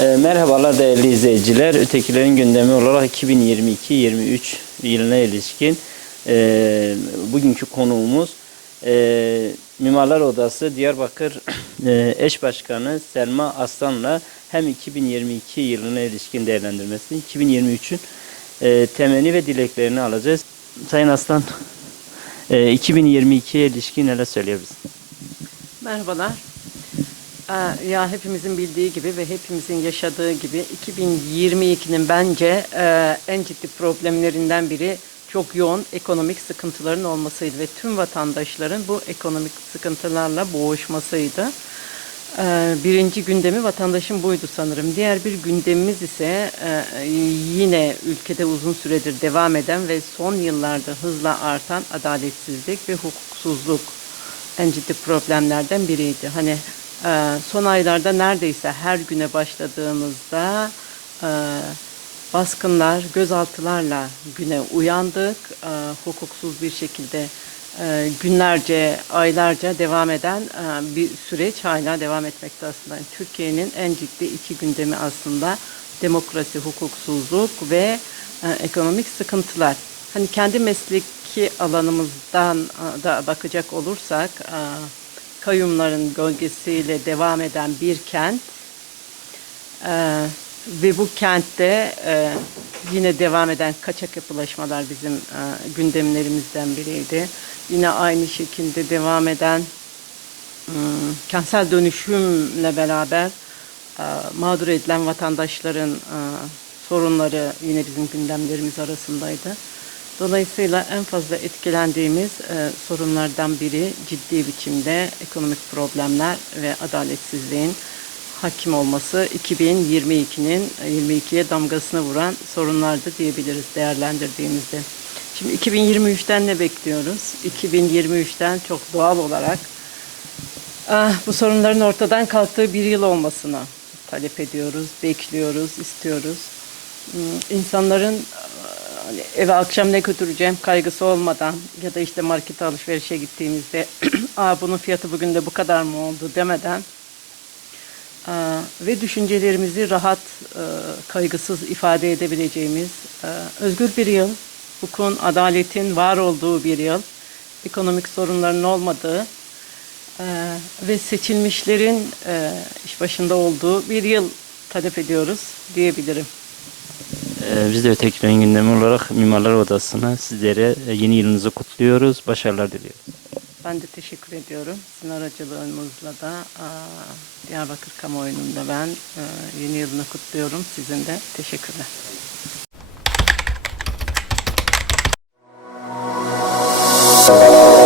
E, merhabalar değerli izleyiciler. Ötekilerin gündemi olarak 2022-23 yılına ilişkin e, bugünkü konuğumuz e, Mimarlar Odası Diyarbakır Eş Başkanı Selma Aslan'la hem 2022 yılına ilişkin değerlendirmesini, 2023'ün e, ve dileklerini alacağız. Sayın Aslan, e, 2022'ye ilişkin neler söyleyebiliriz? Merhabalar. Ee, Ya hepimizin bildiği gibi ve hepimizin yaşadığı gibi 2022'nin bence e, en ciddi problemlerinden biri çok yoğun ekonomik sıkıntıların olmasıydı ve tüm vatandaşların bu ekonomik sıkıntılarla boğuşmasıydı. Ee, Birinci gündemi vatandaşın buydu sanırım. Diğer bir gündemimiz ise e, yine ülkede uzun süredir devam eden ve son yıllarda hızla artan adaletsizlik ve hukuksuzluk en ciddi problemlerden biriydi. Hani son aylarda neredeyse her güne başladığımızda e, baskınlar, gözaltılarla güne uyandık. E, hukuksuz bir şekilde e, günlerce, aylarca devam eden bir süreç hala devam etmekte aslında. Türkiye'nin en ciddi iki gündemi aslında demokrasi, hukuksuzluk ve ekonomik sıkıntılar. Hani kendi mesleki alanımızdan da bakacak olursak, kayyumların gölgesiyle devam eden bir kent e, ve bu kentte e, yine devam eden kaçak yapılaşmalar bizim e, gündemlerimizden biriydi. Yine aynı şekilde devam eden hmm, kentsel dönüşümle beraber e, mağdur edilen vatandaşların e, sorunları yine bizim gündemlerimiz arasındaydı. Dolayısıyla en fazla etkilendiğimiz e, sorunlardan biri ciddi biçimde ekonomik problemler ve adaletsizliğin hakim olması 2022'nin 22'ye damgasını vuran sorunlardı diyebiliriz değerlendirdiğimizde. Şimdi 2023'ten ne bekliyoruz? 2023'ten çok doğal olarak ah, bu sorunların ortadan kalktığı bir yıl olmasını talep ediyoruz, bekliyoruz, istiyoruz. Hmm, İnsanların hani eve akşam ne götüreceğim kaygısı olmadan ya da işte markete alışverişe gittiğimizde Aa, bunun fiyatı bugün de bu kadar mı oldu demeden Aa, ve düşüncelerimizi rahat, e, kaygısız ifade edebileceğimiz e, özgür bir yıl, hukukun, adaletin var olduğu bir yıl, ekonomik sorunların olmadığı e, ve seçilmişlerin e, iş başında olduğu bir yıl talep ediyoruz diyebilirim. Ee, Biz de Ötekilerin gündemi olarak Mimarlar Odası'na sizlere e, yeni yılınızı kutluyoruz. Başarılar diliyoruz. Ben de teşekkür ediyorum. Sizin aracılığınızla da Diyarbakır kamuoyunun da ben e, yeni yılını kutluyorum. Sizin de teşekkürler. Thank